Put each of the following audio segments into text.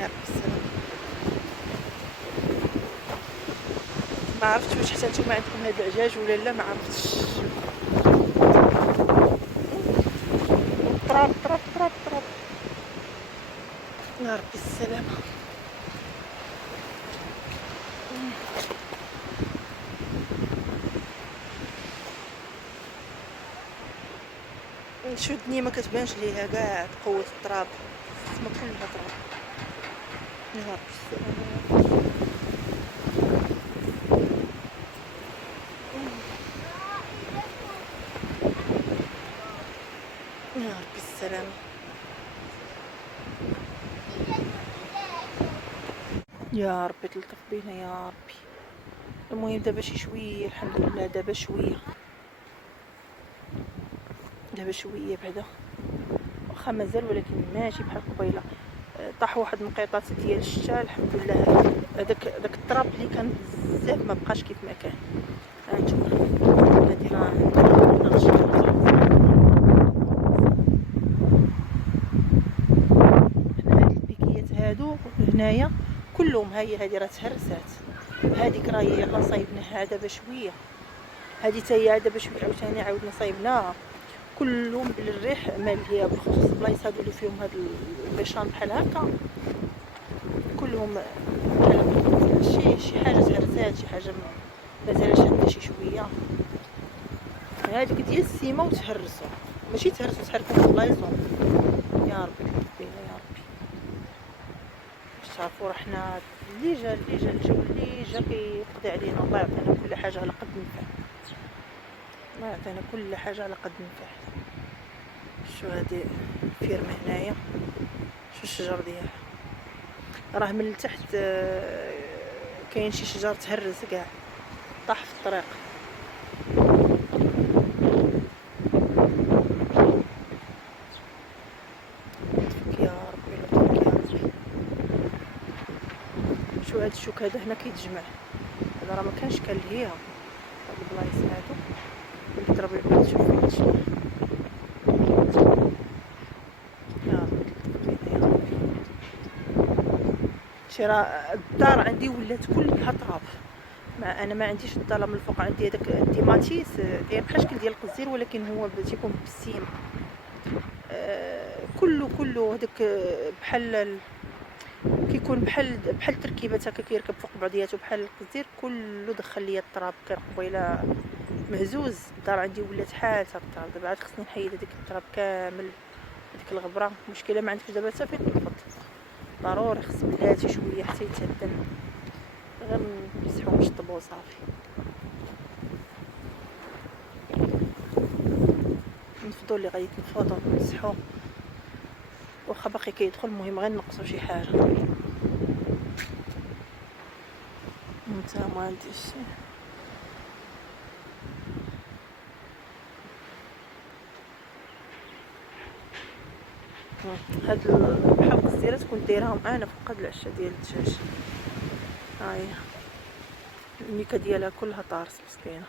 يا رب السلام. ما عرفتش واش حتى نتوما عندكم هاد العجاج ولا لا، ما عرفتش. طراب طراب طراب طراب. يا ربي السلامة. نشدني ما كتبانش ليها كاع قوة التراب، ما كلها تراب. يا ربي السلامة. يا ربي السلامة. يا ربي تلطف بينا يا ربي. المهم دابا شي شويه الحمد لله، دابا شويه بعدا، واخا مازال ولكن ماشي بحال قبيله. طاح واحد المقيطات ديال الشتا الحمد لله. هذاك التراب اللي كان بزاف ما بقاش كيف ما كان. هانتوما هادي راه هاد البيكيات هادو هنايا كلهم، هادي راه تهرسات، هاديك راه يلاه صايبناها دابا شويه، هادي حتى هي دابا شويه عاوتاني عاودنا صايبناها. كلهم بالريح ماليه، بالخصوص البلايص هادو اللي فيهم هاد البيشان بحال هكا كلهم شي حاجه تهرسات، شي حاجه مازال شاده شي شويه. هاديك ديال السيما وتهرسوا، ماشي تهرسوا تحركوا في بلايصهم. يا ربي تبينا يا ربي. باش تعرفوا راه حنا اللي جا الجو اللي جا كيقضي علينا. الله يعطينا كل حاجه على قد نفع، الله يعطينا كل حاجه على قد نفع. شو هادي فيرمه هنايا، شو الشجر ديالها راه من التحت كاين شي شجر تهرس كاع طاح في الطريق. لطفك يا ربي لطفك يا ربي. شو هاد الشوك هذا هنا كيتجمع، هذا راه ما كانش كنلهيها هاد البلايص هادو اللي ضرب البلد. شوف فين تجمع. يا ربي لطفك يا ربي. شي راه الدار عندي ولات كلها تراب. انا ما عنديش الدار من الفوق، عندي هذاك الديماتيس داير بحال شكل ديال القزير ولكن هو تيكون بالسيم. كله هذاك بحال كيكون بحال تركيبات هكا كيركب فوق بعضياتو بحال القزير. كله دخل ليا التراب، كان قبيله مهزوز. الدار عندي ولات حالتها التراب. دابا عاد خصني نحيد هذيك التراب كامل، هذيك الغبره. المشكله ما عندكش دابا حتى فين تنفض، ضروري خص بلاتي شويه حتى يتهدن، غير نمسحو ونشطبو صافي. نفضو اللي غادي تنفضو نمسحو، واخا باقي كيدخل المهم غير نقصو شي حاجه. انت ما عنديش هاد بحال القزيرات كنت دايرهم انا فوق هاد العشه ديال الدجاج. ها هي الميكا ديالها كلها طارس مسكينه.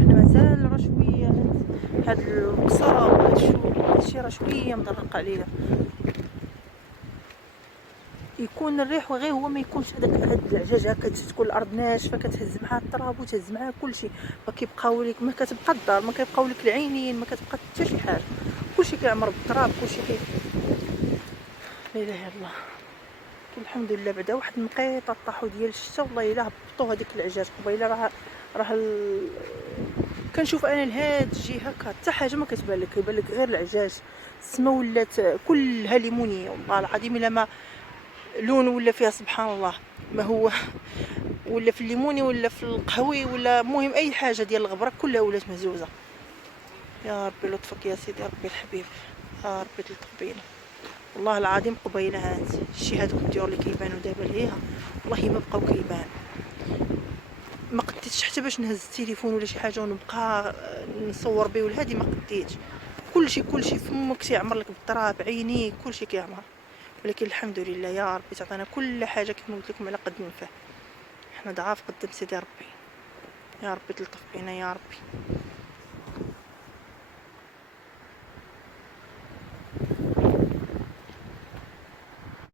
احنا مازال راه شويه هاد البصل هادشي راه شويه مضرق عليا. يكون الريح وغير هو ما يكونش هاد العجاج هكا تكون الارض ناشفه كتهز معها التراب وتهز معها كلشي. ما كيبقاو لك، ما كتبقى الدار، ما كيبقاو لك العينين، ما كتبقى حتى شي حاجه. كلشي كيعمر بالتراب، كلشي لا اله الا الله. الحمد لله بعدا واحد المقيطه طاحوا ديال الشتا والله الا هبطوا هذيك العجاج قبيله. راه كنشوف انا لهاد الجهه حتى حاجه ما كتبان لك، كيبان لك غير العجاج. السما ولات كلها ليمونيه والله العظيم، الا ما لون ولا فيها سبحان الله، ما هو ولا في الليموني ولا في القهوي ولا المهم اي حاجه ديال الغبره كلها ولات مهزوزه. يا ربي لطفك يا سيدي، ربي الحبيب، يا ربي تلطف بينا والله العظيم. قبيله هانت شي هذوك الديور اللي كيبانوا دابا ليها والله ما بقاو كيبان. ما قديتش حتى باش نهز التليفون ولا شي حاجه ونبقى نصور به ولا هادي، ما قديتش. كلشي فمك تيعمر لك بالضراب، عينيك كلشي كيعمر. ولكن الحمد لله يا ربي تعطينا كل حاجه كما قلت لكم على قد ما نفع. حنا ضعاف قدام سيدي ربي، يا ربي تلطف بينا يا ربي.